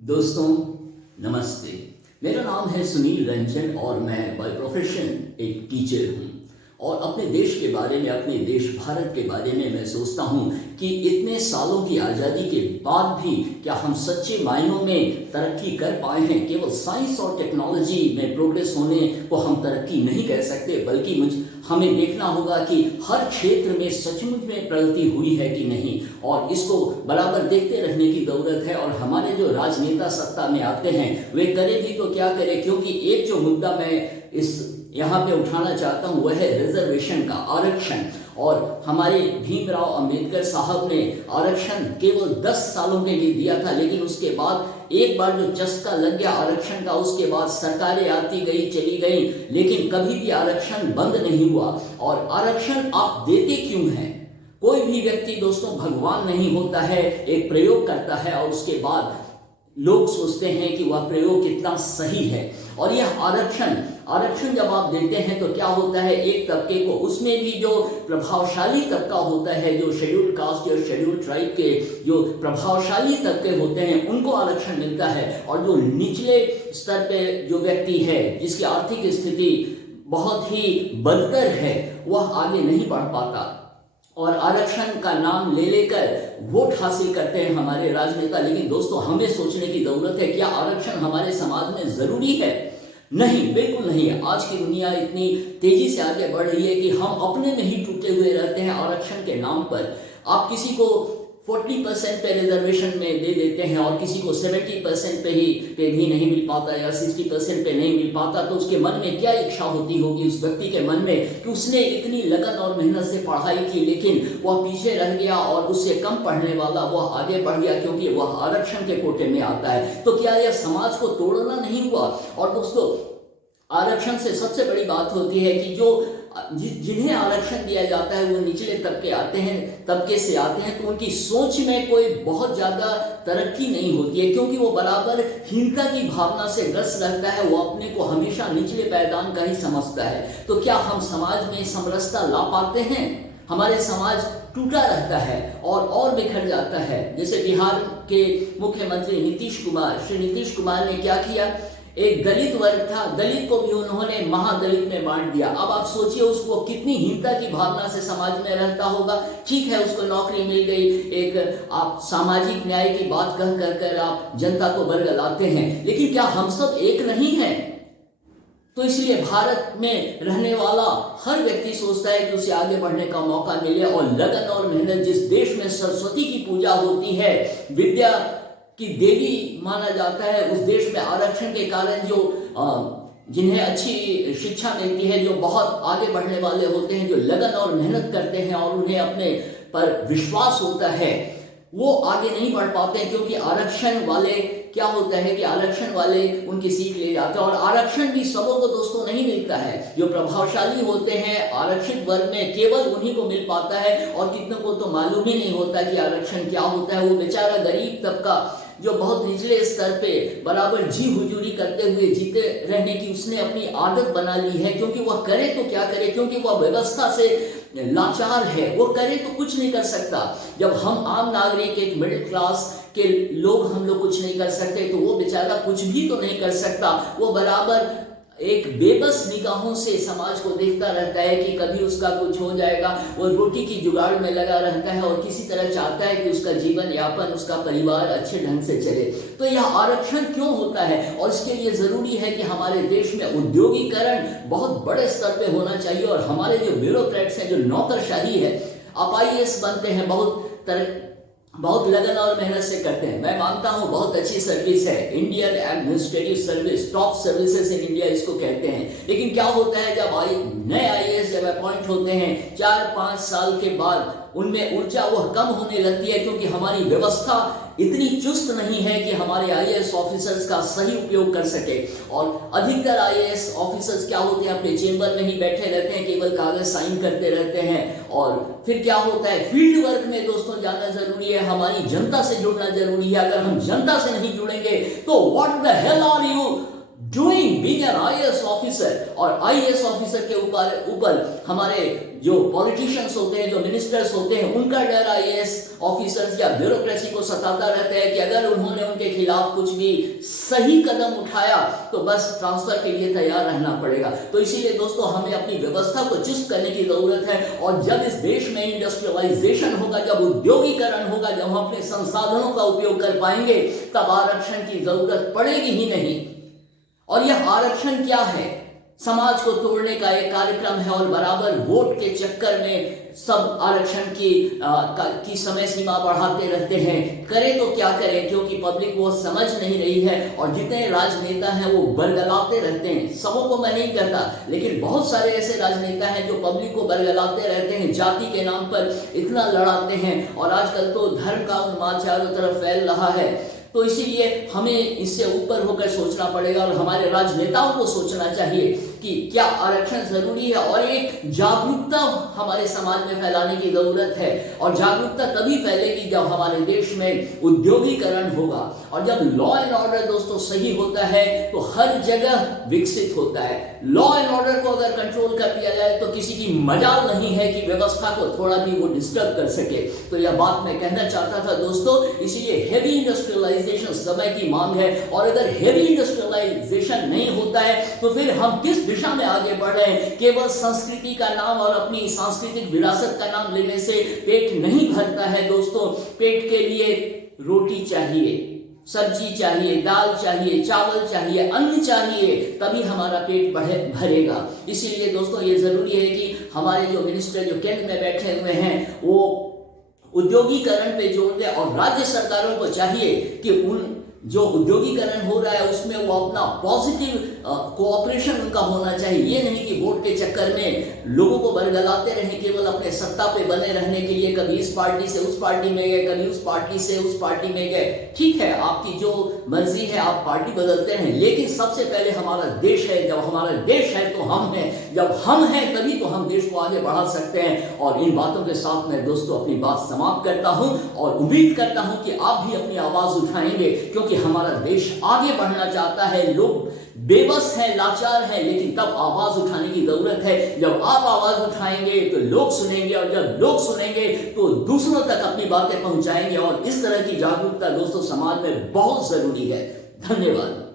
दोस्तों नमस्ते। मेरा नाम है सुनील रंजन और मैं बाय प्रोफेशन एक टीचर हूँ। और अपने देश के बारे में, अपने देश भारत के बारे में मैं सोचता हूँ कि इतने सालों की आज़ादी के बाद भी क्या हम सच्चे मायनों में तरक्की कर पाए हैं। केवल साइंस और टेक्नोलॉजी में प्रोग्रेस होने को हम तरक्की नहीं कह सकते, बल्कि हमें देखना होगा कि हर क्षेत्र में सचमुच में प्रगति हुई है कि नहीं, और इसको बराबर देखते रहने की ज़रूरत है। और हमारे जो राजनेता सत्ता में आते हैं वे करें भी तो क्या करें, क्योंकि एक जो मुद्दा मैं यहाँ पे उठाना चाहता हूँ वह है रिजर्वेशन का, आरक्षण। और हमारे भीमराव अंबेडकर साहब ने आरक्षण केवल 10 सालों के लिए दिया था, लेकिन उसके बाद एक बार जो चस्का लग गया आरक्षण का, उसके बाद सरकारें आती गई चली गई, लेकिन कभी भी आरक्षण बंद नहीं हुआ। और आरक्षण आप देते क्यों हैं? कोई भी व्यक्ति दोस्तों भगवान नहीं होता है, एक प्रयोग करता है और उसके बाद लोग सोचते हैं कि वह प्रयोग कितना सही है। और यह आरक्षण जब आप देते हैं तो क्या होता है, एक तबके को, उसमें भी जो प्रभावशाली तबका होता है, जो शेड्यूल कास्ट या शेड्यूल ट्राइब के जो प्रभावशाली तबके होते हैं उनको आरक्षण मिलता है। और जो निचले स्तर पे जो व्यक्ति है, जिसकी आर्थिक स्थिति बहुत ही बदतर है, वह आगे नहीं बढ़ पाता। और आरक्षण का नाम ले लेकर वोट हासिल करते हैं हमारे राजनेता। लेकिन दोस्तों हमें सोचने की जरूरत है, क्या आरक्षण हमारे समाज में जरूरी है? नहीं, बिल्कुल नहीं है। आज की दुनिया इतनी तेजी से आगे बढ़ रही है कि हम अपने में ही टूटे हुए रहते हैं आरक्षण के नाम पर। आप किसी को 40% पे रिजर्वेशन में दे देते हैं और किसी को 70% पे भी नहीं मिल पाता या 60% पे नहीं मिल पाता, तो उसके मन में क्या इच्छा होती होगी उस व्यक्ति के मन में कि उसने इतनी लगन और मेहनत से पढ़ाई की, लेकिन वह पीछे रह गया और उससे कम पढ़ने वाला वह आगे बढ़ गया क्योंकि वह आरक्षण के कोटे में आता है। तो क्या यह समाज को तोड़ना नहीं हुआ? और दोस्तों आरक्षण से सबसे बड़ी बात होती है कि जो जिन्हें आरक्षण दिया जाता है वो निचले तबके से आते हैं, तो उनकी सोच में कोई बहुत ज्यादा तरक्की नहीं होती है, क्योंकि वो बराबर हीनता की भावना से ग्रस्त रहता है। वो अपने को हमेशा निचले पायदान का ही समझता है। तो क्या हम समाज में समरसता ला पाते हैं? हमारे समाज टूटा रहता है और बिखर जाता है। जैसे बिहार के मुख्यमंत्री श्री नीतीश कुमार ने क्या किया, एक दलित वर्ग था, दलित को भी उन्होंने महादलित में बांट दिया। अब आप सोचिए उसको कितनी हीनता की भावना से समाज में रहता होगा। ठीक है, उसको नौकरी मिल गई, एक आप सामाजिक न्याय की बात कर आप जनता को बरगलाते हैं, लेकिन क्या हम सब एक नहीं हैं? तो इसलिए भारत में रहने वाला हर व्यक्ति सोचता है कि उसे आगे बढ़ने का मौका मिले, और लगन और मेहनत, जिस देश में सरस्वती की पूजा होती है, विद्या की देवी माना जाता है, उस देश में आरक्षण के कारण जो जिन्हें अच्छी शिक्षा मिलती है, जो बहुत आगे बढ़ने वाले होते हैं, जो लगन और मेहनत करते हैं और उन्हें अपने पर विश्वास होता है, वो आगे नहीं बढ़ पाते हैं। क्योंकि आरक्षण वाले क्या होता है कि आरक्षण वाले उनकी सीट ले जाते हैं। और आरक्षण भी सबों को दोस्तों नहीं मिलता है। जो प्रभावशाली होते हैं आरक्षित वर्ग में, केवल उन्हीं को मिल पाता है, और कितनों को तो मालूम ही नहीं होता कि आरक्षण क्या होता है। वो बेचारा गरीब तबका जो बहुत निचले स्तर पे बराबर जी हुजूरी करते हुए जीते रहने की उसने अपनी आदत बना ली है, क्योंकि वह करे तो क्या करे, क्योंकि वह व्यवस्था से लाचार है, वो करे तो कुछ नहीं कर सकता। जब हम आम नागरिक, एक मिडिल क्लास के लोग, हम लोग कुछ नहीं कर सकते, तो वो बेचारा कुछ भी तो नहीं कर सकता। वो बराबर एक बेबस निगाहों से समाज को देखता रहता है कि कभी उसका कुछ हो जाएगा। वो रोटी की जुगाड़ में लगा रहता है और किसी तरह चाहता है कि उसका जीवन यापन, उसका परिवार अच्छे ढंग से चले। तो यह आरक्षण क्यों होता है? और इसके लिए जरूरी है कि हमारे देश में उद्योगीकरण बहुत बड़े स्तर पे होना चाहिए। और हमारे जो ब्यूरोक्रेट्स हैं, जो नौकरशाही है, आप IAS बनते हैं, बहुत लगन और मेहनत से करते हैं। मैं मानता हूं बहुत अच्छी सर्विस है, Indian administrative service, top services in India इसको कहते हैं। लेकिन क्या होता है, जब नए IAS जब अपॉइंट होते हैं 4-5 साल के बाद उनमें ऊर्जा वह कम होने लगती है, क्योंकि हमारी व्यवस्था इतनी चुस्त नहीं है कि हमारे IAS ऑफिसर्स का सही उपयोग कर सके। और अधिकतर IAS ऑफिसर्स क्या होते हैं, अपने चेंबर में ही बैठे रहते हैं, केवल कागज साइन करते रहते हैं। और फिर क्या होता है, फील्ड वर्क में दोस्तों जाना जरूरी है, हमारी जनता से जुड़ना जरूरी है। अगर हम जनता से नहीं जुड़ेंगे तो what the hell are you doing being an IAS officer, और आईएएस ऑफिसर के ऊपर हमारे जो पॉलिटिशियंस होते हैं, जो मिनिस्टर्स होते हैं, उनका डर आईएएस ऑफिसर्स या ब्यूरोक्रेसी को सताता रहता है कि अगर उन्होंने उनके खिलाफ कुछ भी सही कदम उठाया तो बस ट्रांसफर के लिए तैयार रहना पड़ेगा। तो इसीलिए दोस्तों हमें अपनी व्यवस्था को चुस्त करने की जरूरत है, और जब इस देश में इंडस्ट्रियलाइजेशन होगा, जब उद्योगीकरण होगा, जब हम अपने संसाधनों का उपयोग कर पाएंगे, तब आरक्षण की जरूरत पड़ेगी ही नहीं। और यह आरक्षण क्या है? समाज को तोड़ने का एक कार्यक्रम है, और बराबर वोट के चक्कर में सब आरक्षण की समय सीमा बढ़ाते रहते हैं। करें तो क्या करें, क्योंकि पब्लिक वो समझ नहीं रही है, और जितने राजनेता हैं वो बरगलाते रहते हैं। सबों को मैं नहीं कहता, लेकिन बहुत सारे ऐसे राजनेता हैं जो पब्लिक को बरगलाते रहते हैं, जाति के नाम पर इतना लड़ाते हैं, और आजकल तो धर्म का उन्माद चारों तरफ फैल रहा है। तो इसीलिए हमें इससे ऊपर होकर सोचना पड़ेगा, और हमारे राजनेताओं को सोचना चाहिए कि क्या आरक्षण जरूरी है, और एक जागरूकता हमारे समाज में फैलाने की जरूरत है। और जागरूकता तभी फैलेगी जब हमारे देश में उद्योगीकरण होगा, और जब लॉ एंड ऑर्डर दोस्तों सही होता है तो हर जगह विकसित होता है। लॉ एंड ऑर्डर को अगर कंट्रोल कर दिया जाए तो किसी की मजाल नहीं है कि व्यवस्था को थोड़ा भी वो डिस्टर्ब कर सके। तो यह बात मैं कहना चाहता था दोस्तों। इसीलिए हेवी इंडस्ट्रियलाइजेशन समय की मांग है, और अगर हेवी इंडस्ट्रियलाइजेशन नहीं होता है तो फिर हम किस दिशा में आगे बढ़ रहे हैं? केवल संस्कृति का नाम और अपनी सांस्कृतिक विरासत का नाम लेने से पेट नहीं भरता है दोस्तों। पेट के लिए रोटी चाहिए, सब्जी चाहिए, दाल चाहिए, चावल चाहिए, अन्न चाहिए, तभी हमारा पेट भरेगा। इसीलिए दोस्तों ये जरूरी है कि हमारे जो मिनिस्टर जो केंद्र में बैठे हुए हैं वो उद्योगीकरण पे जोर दें, और राज्य सरकारों को चाहिए कि उन जो उद्योगीकरण हो रहा है उसमें वो अपना पॉजिटिव कोऑपरेशन उनका होना चाहिए। ये नहीं कि वोट के चक्कर में लोगों को बरगलाते रहें केवल अपने सत्ता पे बने रहने के लिए, कभी इस पार्टी से उस पार्टी में गए, कभी उस पार्टी से उस पार्टी में गए। ठीक है, आपकी जो मर्जी है आप पार्टी बदलते रहें, लेकिन सबसे पहले हमारा देश है। जब हमारा देश है तो हम हैं, जब हम हैं तभी तो हम देश को आगे बढ़ा सकते हैं। और इन बातों के साथ मैं दोस्तों अपनी बात समाप्त करता हूं, और उम्मीद करता हूं कि आप भी अपनी आवाज उठाएंगे, क्योंकि हमारा देश आगे बढ़ना चाहता है। लोग बेबस हैं, लाचार हैं, लेकिन तब आवाज उठाने की जरूरत है। जब आप आवाज उठाएंगे तो लोग सुनेंगे, और जब लोग सुनेंगे तो दूसरों तक अपनी बातें पहुंचाएंगे, और इस तरह की जागरूकता दोस्तों समाज में बहुत जरूरी है। धन्यवाद।